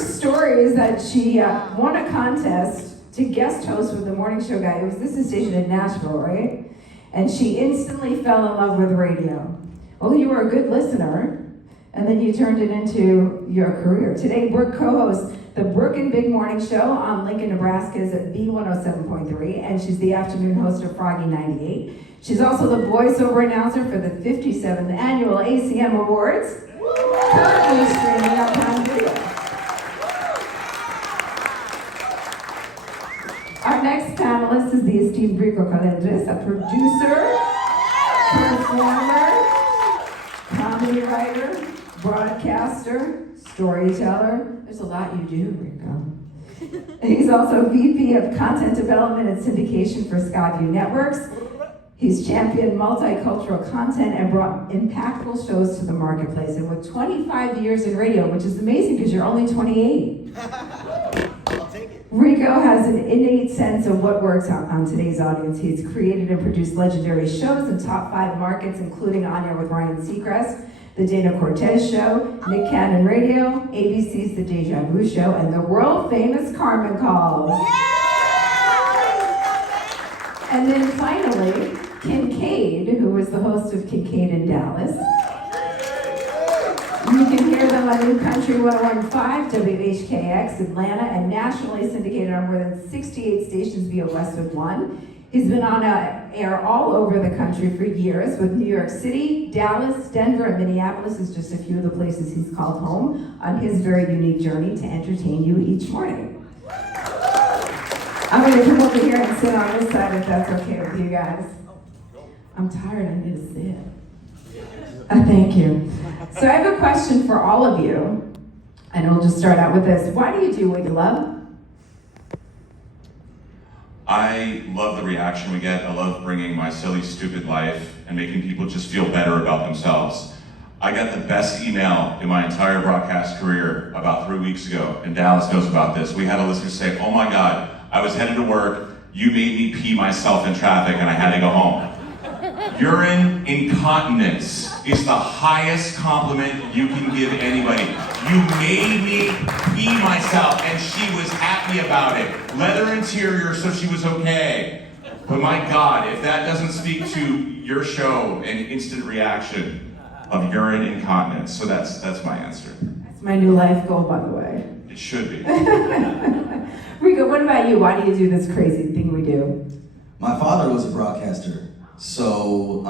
Brooke's story is that she won a contest to guest host with the morning show guy. This is stationed in Nashville, right? And she instantly fell in love with radio. Well, you were a good listener, and then you turned it into your career. Today, Brooke co-hosts the Brooke and Big Morning Show on Lincoln, Nebraska's B107.3, and she's the afternoon host of Froggy 98. She's also the voiceover announcer for the 57th Annual ACM Awards, currently streaming on Prime Video. Our next panelist is the esteemed Rico, a producer, performer, comedy writer, broadcaster, storyteller. There's a lot you do, Rico. He's also VP of Content Development and Syndication for Skyview Networks. He's championed multicultural content and brought impactful shows to the marketplace. And with 25 years in radio, which is amazing because you're only 28. I'll take it. Rico has an innate sense of what works on today's audience. He's created and produced legendary shows in top 5 markets, including On Air with Ryan Seacrest, The Dana Cortez Show, Nick Cannon Radio, ABC's The Deja Vu Show, and the world-famous Carmen Calls. And then finally, Kincaid, who was the host of Kincaid in Dallas. You can hear them on New Country 101.5, WHKX Atlanta, and nationally syndicated on more than 68 stations via Westwood One. He's been on air all over the country for years, with New York City, Dallas, Denver, and Minneapolis is just a few of the places he's called home on his very unique journey to entertain you each morning. I'm going to come over here and sit on this side if that's okay with you guys. I'm tired, I need to sit. Thank you. So I have a question for all of you, and we'll just start out with this. Why do you do what you love? I love the reaction we get. I love bringing my silly, stupid life and making people just feel better about themselves. I got the best email in my entire broadcast career about 3 weeks ago, and Dallas knows about this. We had a listener say, "Oh my God, I was headed to work, you made me pee myself in traffic and I had to go home." Urine incontinence is the highest compliment you can give anybody. You made me pee myself, and she was happy about it. Leather interior, so she was okay. But my God, if that doesn't speak to your show and instant reaction of urine incontinence, so that's my answer. That's my new life goal, by the way. It should be. Rico, what about you? Why do you do this crazy thing we do? My father was a broadcaster, so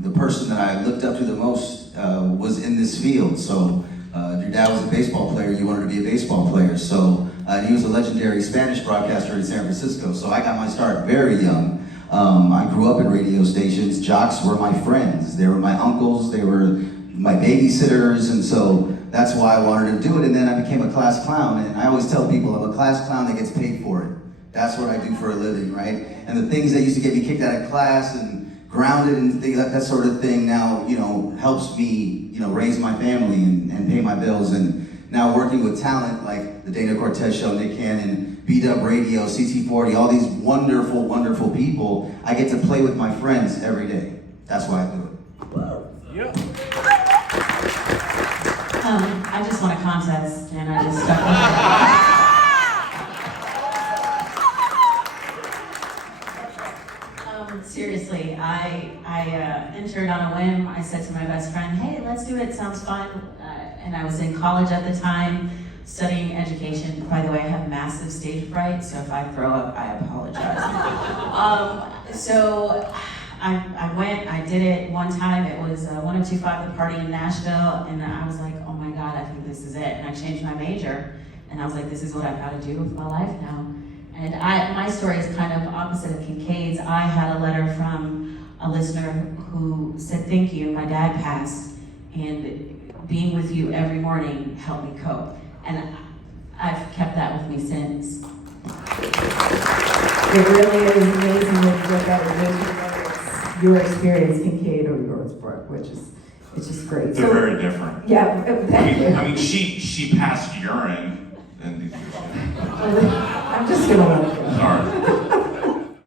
the person that I looked up to the most was in this field. So if your dad was a baseball player, you wanted to be a baseball player. So he was a legendary Spanish broadcaster in San Francisco. So I got my start very young. I grew up in radio stations. Jocks were my friends. They were my uncles. They were my babysitters, and so that's why I wanted to do it. And then I became a class clown. And I always tell people I'm a class clown that gets paid for it. That's what I do for a living, right? And the things that used to get me kicked out of class and grounded and things, that sort of thing now, helps me, raise my family and pay my bills. And now working with talent like the Dana Cortez Show, Nick Cannon, B-Dub Radio, CT40, all these wonderful, wonderful people, I get to play with my friends every day. That's why I do it. Yep. I just won a contest, and I just stuck with it. Seriously, I entered on a whim. I said to my best friend, "Hey, let's do it, sounds fun." And I was in college at the time, studying education. By the way, I have massive stage fright, so if I throw up, I apologize. So I went, I did it one time. It was 1025 The Party in Nashville, and I was like, oh my God, I think this is it. And I changed my major, and I was like, this is what I've got to do with my life now. And my story is kind of opposite of Kincaid's. I had a letter from a listener who said, thank you, my dad passed, and being with you every morning helped me cope. And I've kept that with me since. It really is amazing what that is, your experience, Kincaid, or yours, Brooke, which is, it's just great. They're very different. Yeah, thank you. I mean, she passed urine, and I'm just gonna let it go. Sorry.